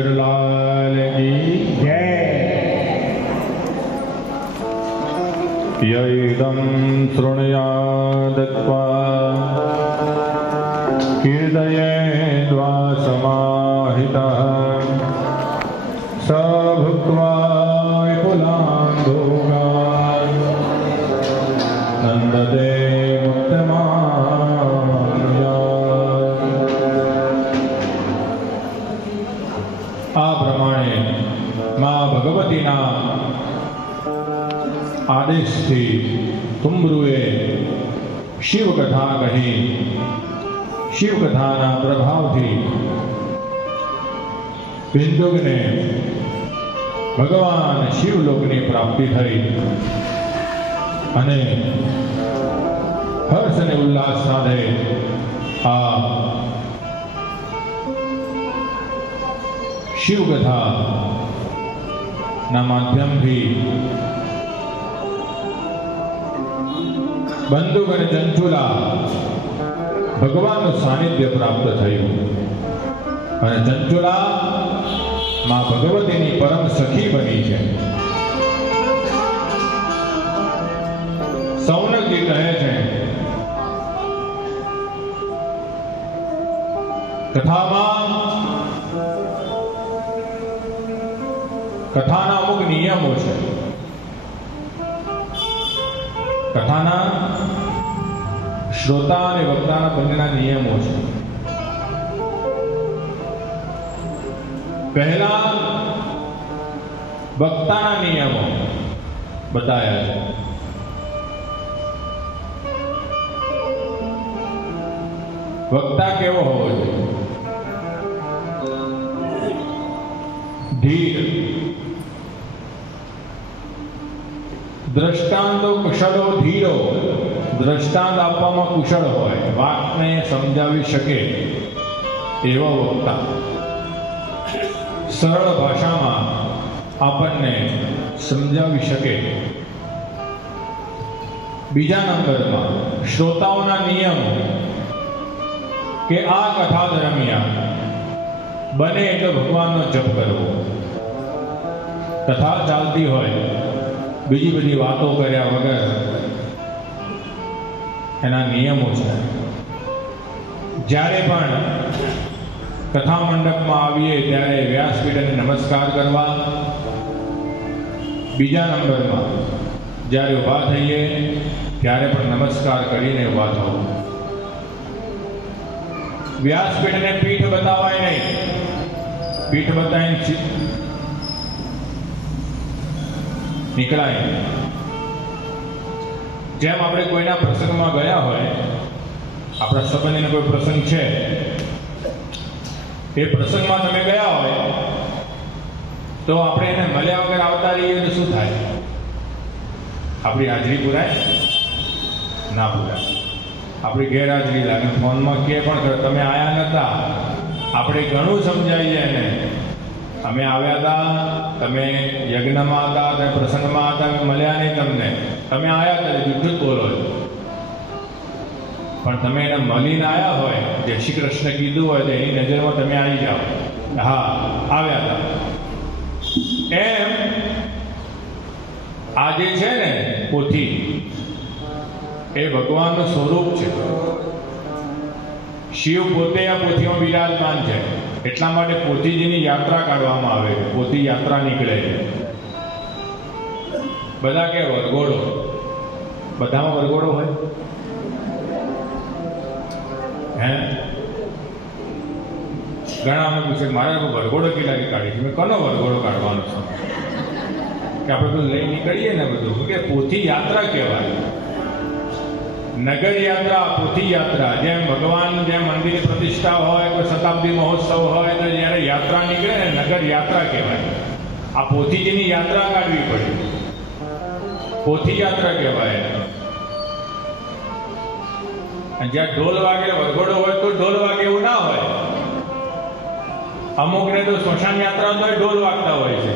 જીયરલાલ કી જય. યૈદં શૃણુયાદત્વા કીર્તયેદ્વા સમાહિતઃ સ ભુક્ત્વા વિપુલાં ભોગાन् નંદતે આ પ્રમાણે મા ભગવતીના આદેશથી તુંબરુએ શિવકથા કહી. શિવકથાના પ્રભાવથી બિંદુકને ભગવાન શિવલોકની પ્રાપ્તિ થઈ અને હર્ષ અને ઉલ્લાસ સાથે આ શિવકથા ના માધ્યમથી બંદુક અને ચંચુલા ભગવાનનું સાનિધ્ય પ્રાપ્ત થયું અને ચંચુલા માં ભગવતીની પરમ સખી બની છે. સૌનકજી કહે છે કથાના અમુક નિયમો છે. કથાના શ્રોતા અને વક્તાના બંનેના નિયમો છે. પહેલા વક્તાના નિયમો બતાયા છે. વક્તા કેવો હોવો જોઈએ? ધીર, દ્રષ્ટાંતો કુશળો ધીરો. દ્રષ્ટાંત આપવામાં કુશળ હોય, વાતને સમજાવી શકે એવો વક્તા. સરળ ભાષામાં આપણને સમજાવી શકે. બીજા નંબરમાં શ્રોતાઓના નિયમો કે આ કથા દરમિયાન બને એટલો ભગવાનનો જપ કરવો. કથા ચાલતી હોય, બીજી બધી વાતો કર્યા વગર એના નિયમો છે. જ્યારે પણ કથા મંડપમાં આવીએ ત્યારે વ્યાસપીઠને નમસ્કાર કરવા. બીજા નંબરમાં જ્યારે ઊભા થઈએ ત્યારે પણ નમસ્કાર કરીને ઊભા થવું. વ્યાસપીઠને પીઠ બતાવાય નહીં. પીઠ બતાવીને નીકળાય. જેમ આપણે કોઈના પ્રસંગમાં ગયા હોય, આપણા સંબંધીનો કોઈ પ્રસંગ છે, એ પ્રસંગમાં તમે ગયા હોય તો આપણે એને મળ્યા વગર આવતા રહીએ તો શું થાય? આપણી હાજરી પુરાય? ના પુરાય. આપણી ગેરહાજરી લાગે. ફોનમાં કે પણ તમે આયા નતા, આપણે ઘણું સમજાવીએ એને. અમે આવ્યા હતા, તમે યજ્ઞમાં હતા, તમે પ્રસંગમાં હતા, અમે મળ્યા નહીં તમને. તમે આવ્યા હતા, જૂઠું જ બોલો છો. પણ તમે એને મળીને આવ્યા હોય, જય શ્રી કૃષ્ણ કીધું હોય તો એની નજરમાં તમે આવી જાઓ, હા આવ્યા હતા. એમ આ જે છે ને પોથી, એ ભગવાનનું સ્વરૂપ છે. શિવ પોતે આ પોથીમાં બિરાજમાન છે. એટલા માટે પોથીજીની યાત્રા કાઢવામાં આવે છે. પોથી યાત્રા નીકળે છે. બધા કે વરઘોડો, બધામાં વરઘોડો હોય હે? ઘણા અમે પૂછે મારે વરઘોડો કેટલા કાઢી છે? મેં કોનો વરઘોડો કાઢવાનો છે? કે આપણે બધું લઈ નીકળીએ ને બધું, કે પોથી યાત્રા કહેવાય. નગર યાત્રા, પોથી યાત્રા. જેમ ભગવાન, જેમ મંદિરની પ્રતિષ્ઠા હોય, કોઈ શતાબ્દી મહોત્સવ હોય તો જ્યારે યાત્રા નીકળે ને, નગર યાત્રા કહેવાય. આ પોથીજીની યાત્રા કાઢવી પડી, પોથી યાત્રા કહેવાય. અને જ્યાં ઢોલ વાગે, વરઘોડો હોય તો ઢોલ વાગે એવું ના હોય. અમુકને તો સ્મશાન યાત્રા તો ઢોલ વાગતા હોય છે.